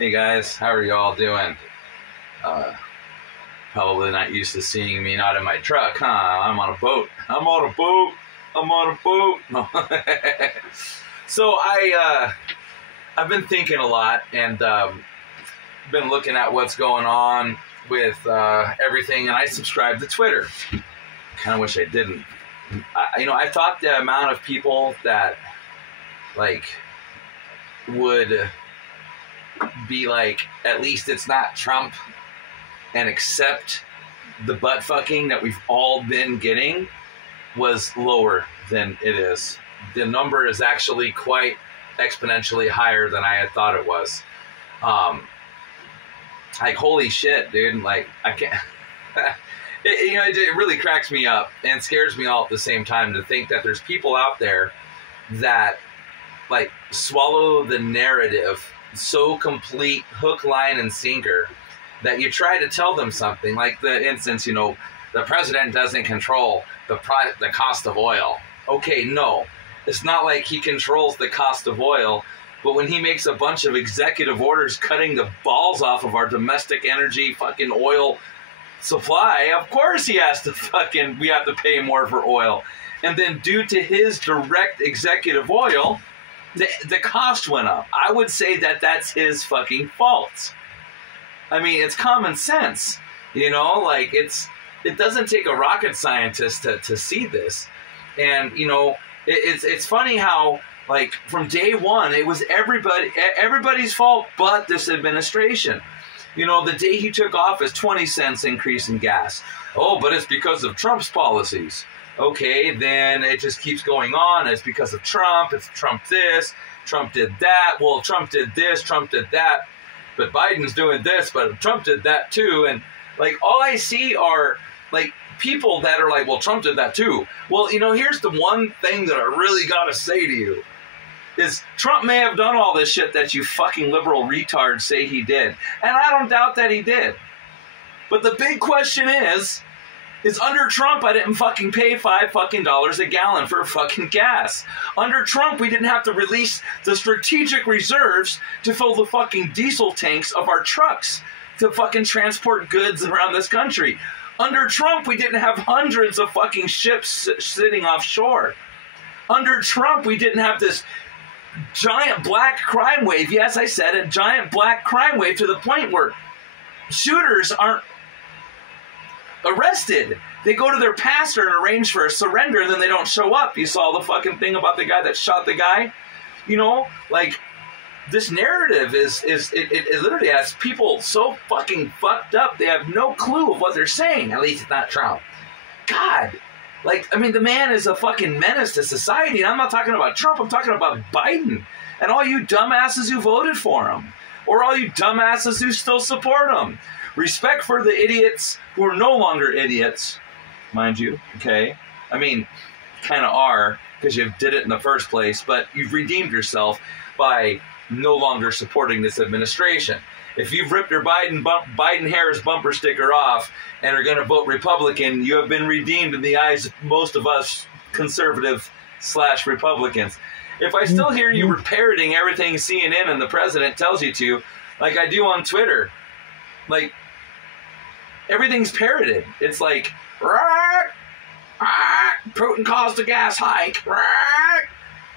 Hey guys, how are y'all doing? Probably not used to seeing me not in my truck, huh? I'm on a boat. I'm on a boat. I'm on a boat. No. So I've been thinking a lot and been looking at what's going on with everything, and I subscribe to Twitter. Kind of wish I didn't. I thought the amount of people that would be like, at least it's not Trump, and accept the butt fucking that we've all been getting was lower than it is. The number is actually quite exponentially higher than I had thought it was. Holy shit, dude. I can't... it really cracks me up and scares me all at the same time to think that there's people out there that swallow the narrative so complete, hook, line, and sinker, that you try to tell them something, like the instance, the president doesn't control the cost of oil. Okay, no. It's not like he controls the cost of oil, but when he makes a bunch of executive orders cutting the balls off of our domestic energy fucking oil supply, of course we have to pay more for oil. And then due to his direct executive oil, the cost went up. I would say that that's his fucking fault. I mean, it's common sense, it doesn't take a rocket scientist to see this. And, it's funny how, from day one, it was everybody's fault but this administration. The day he took office, 20 cents increase in gas. Oh, but it's because of Trump's policies. Okay, then it just keeps going on. It's because of Trump. It's Trump this, Trump did that. Well, Trump did this, Trump did that. But Biden's doing this, but Trump did that too. And all I see are people that are well, Trump did that too. Well, here's the one thing that I really gotta say to you is Trump may have done all this shit that you fucking liberal retards say he did. And I don't doubt that he did. But the big question is under Trump, I didn't fucking pay $5 a gallon for fucking gas. Under Trump, we didn't have to release the strategic reserves to fill the fucking diesel tanks of our trucks to fucking transport goods around this country. Under Trump, we didn't have hundreds of fucking ships sitting offshore. Under Trump, we didn't have this giant black crime wave. Yes, I said it, giant black crime wave, to the point where shooters aren't arrested. They go to their pastor and arrange for a surrender, and then they don't show up. You saw the fucking thing about the guy that shot the guy? This narrative it literally has people so fucking fucked up, they have no clue of what they're saying. At least it's not Trump. God. The man is a fucking menace to society, and I'm not talking about Trump, I'm talking about Biden, and all you dumbasses who voted for him, or all you dumbasses who still support him. Respect for the idiots who are no longer idiots, mind you, okay? Kind of are, because you did it in the first place, but you've redeemed yourself by no longer supporting this administration. If you've ripped your Biden-Harris bumper sticker off and are going to vote Republican, you have been redeemed in the eyes of most of us conservative/Republicans. If I still hear you parroting everything CNN and the president tells you to, like I do on Twitter, everything's parroted. It's Putin caused a gas hike.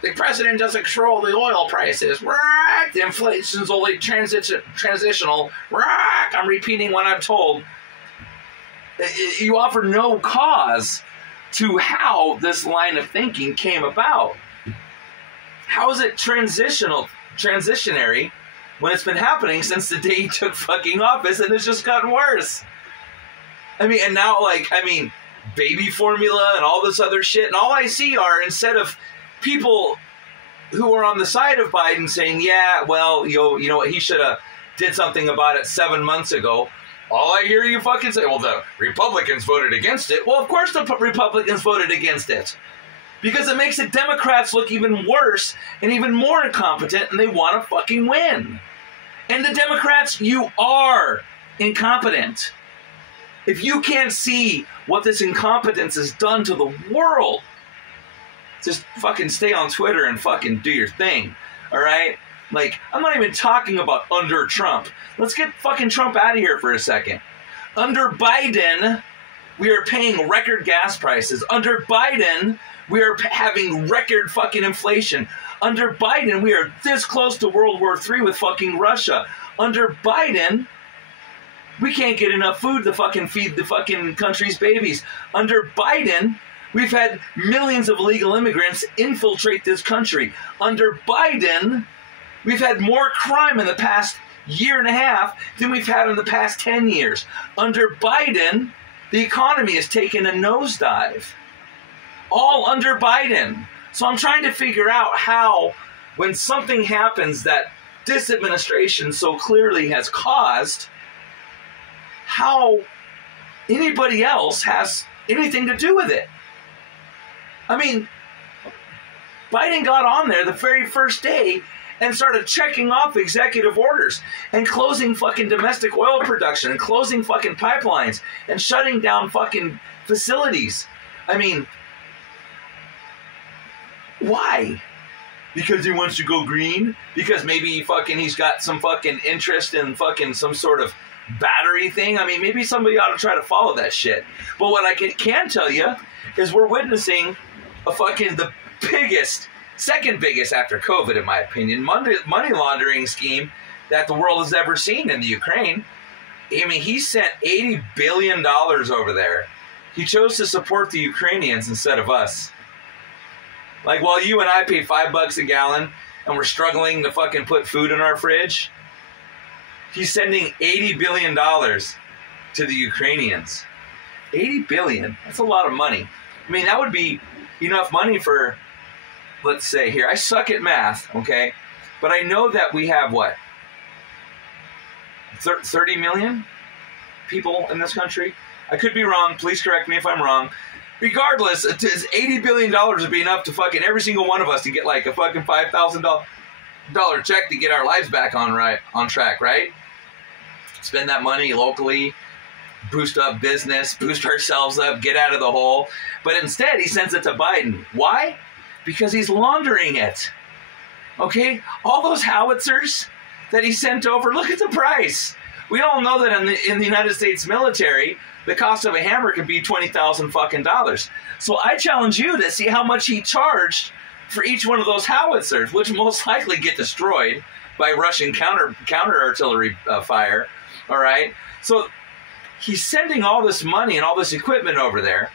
The president doesn't control the oil prices. The inflation's only transitional. I'm repeating what I'm told. You offer no cause to how this line of thinking came about. How is it transitionary when it's been happening since the day he took fucking office, and it's just gotten worse? And now, baby formula and all this other shit, and all I see are, instead of people who are on the side of Biden saying, yeah, well, you know what, he should have did something about it 7 months ago, all I hear you fucking say, well, the Republicans voted against it. Well, of course the Republicans voted against it, because it makes the Democrats look even worse and even more incompetent, and they want to fucking win. And the Democrats, you are incompetent. If you can't see what this incompetence has done to the world, just fucking stay on Twitter and fucking do your thing, all right? Like, I'm not even talking about under Trump. Let's get fucking Trump out of here for a second. Under Biden, we are paying record gas prices. Under Biden, we are having record fucking inflation. Under Biden, we are this close to World War III with fucking Russia. Under Biden, we can't get enough food to fucking feed the fucking country's babies. Under Biden, we've had millions of illegal immigrants infiltrate this country. Under Biden, we've had more crime in the past year and a half than we've had in the past 10 years. Under Biden, the economy has taken a nosedive. All under Biden. So I'm trying to figure out how, when something happens that this administration so clearly has caused, how anybody else has anything to do with it. I mean, Biden got on there the very first day and started checking off executive orders and closing fucking domestic oil production and closing fucking pipelines and shutting down fucking facilities. I mean, why? Because he wants to go green? Because maybe he's got some fucking interest in fucking some sort of battery thing? I mean, maybe somebody ought to try to follow that shit. But what I can tell you is we're witnessing the biggest, second biggest after COVID, in my opinion, money laundering scheme that the world has ever seen in the Ukraine. I mean, he sent $80 billion over there. He chose to support the Ukrainians instead of us. Like, while you and I pay $5 a gallon and we're struggling to fucking put food in our fridge, he's sending $80 billion to the Ukrainians. $80 billion? That's a lot of money. I mean, that would be enough money for, let's say here, I suck at math, okay? But I know that we have, what, 30 million people in this country? I could be wrong. Please correct me if I'm wrong. Regardless, does $80 billion would be enough to fucking every single one of us to get like a fucking $5,000 check to get our lives back on track, right? Spend that money locally, boost up business, boost ourselves up, get out of the hole. But instead, he sends it to Biden. Why? Because he's laundering it. Okay? All those howitzers that he sent over, look at the price. We all know that in the United States military, the cost of a hammer can be $20,000 fucking dollars. So I challenge you to see how much he charged for each one of those howitzers, which most likely get destroyed by Russian counter artillery fire. All right? So he's sending all this money and all this equipment over there,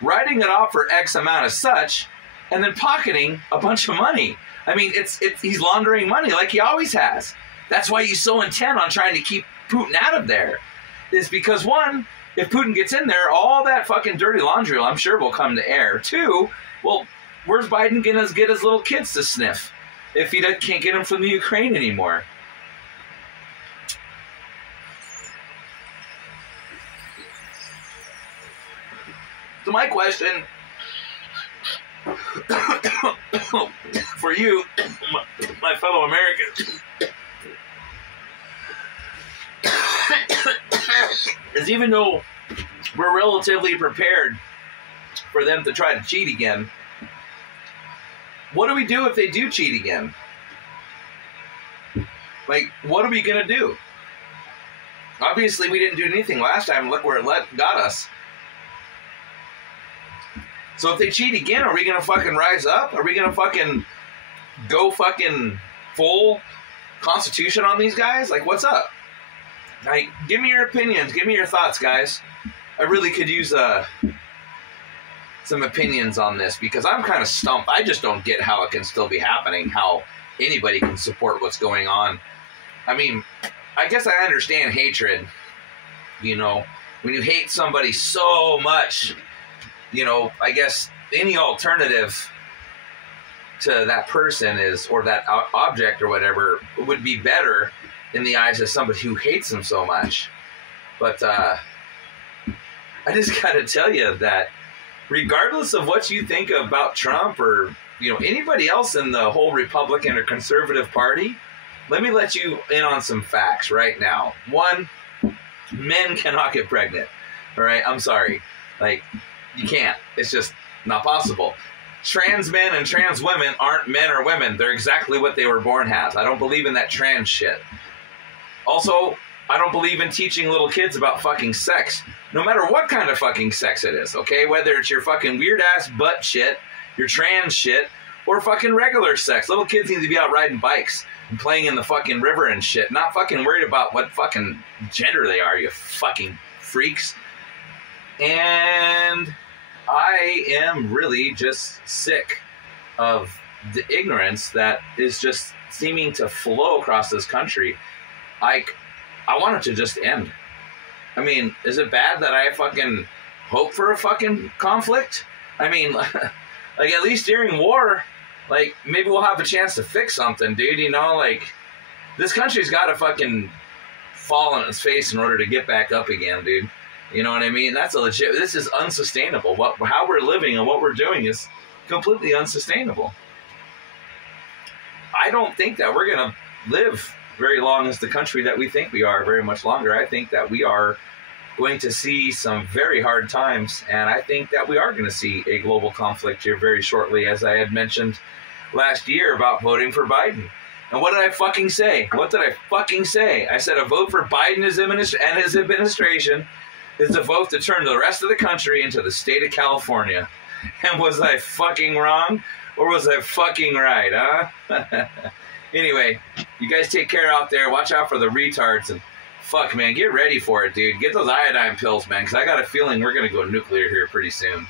writing it off for X amount of such, and then pocketing a bunch of money. I mean, he's laundering money like he always has. That's why he's so intent on trying to keep Putin out of there. Is because, one, if Putin gets in there, all that fucking dirty laundry, I'm sure, will come to air. Two, well, where's Biden going to get his little kids to sniff if he can't get them from the Ukraine anymore? So my question for you, my fellow Americans, is even though we're relatively prepared for them to try to cheat again, what do we do if they do cheat again? Like, what are we going to do? Obviously, we didn't do anything last time. Look where it got us. So if they cheat again, are we going to fucking rise up? Are we going to fucking go fucking full Constitution on these guys? Like, what's up? Like, give me your opinions. Give me your thoughts, guys. I really could use some opinions on this because I'm kind of stumped. I just don't get how it can still be happening, how anybody can support what's going on. I mean, I guess I understand hatred. You know, when you hate somebody so much, you know, I guess any alternative to that person is, or that object or whatever, would be better in the eyes of somebody who hates them so much. But I just got to tell you that regardless of what you think about Trump or, you know, anybody else in the whole Republican or conservative party, let me let you in on some facts right now. One, men cannot get pregnant. All right, I'm sorry. Like, you can't. It's just not possible. trans men and trans women aren't men or women. They're exactly what they were born as. I don't believe in that trans shit. Also, I don't believe in teaching little kids about fucking sex. No matter what kind of fucking sex it is, okay? Whether it's your fucking weird-ass butt shit, your trans shit, or fucking regular sex. Little kids need to be out riding bikes and playing in the fucking river and shit. Not fucking worried about what fucking gender they are, you fucking freaks. And I am really just sick of the ignorance that is just seeming to flow across this country. I want it to just end. I mean, is it bad that I fucking hope for a fucking conflict? I mean, like, at least during war, like, maybe we'll have a chance to fix something, dude, you know? Like, this country's got to fucking fall on its face in order to get back up again, dude. You know what I mean? That's a legit... This is unsustainable. How we're living and what we're doing is completely unsustainable. I don't think that we're going to live very long as the country that we think we are, very much longer. I think that we are going to see some very hard times, and I think that we are going to see a global conflict here very shortly, as I had mentioned last year about voting for Biden. And what did I fucking say? What did I fucking say? I said a vote for Biden and his administration is the vote to turn the rest of the country into the state of California. And was I fucking wrong? Or was I fucking right, huh? Anyway, you guys take care out there. Watch out for the retards. And fuck, man, get ready for it, dude. Get those iodine pills, man, because I got a feeling we're going to go nuclear here pretty soon.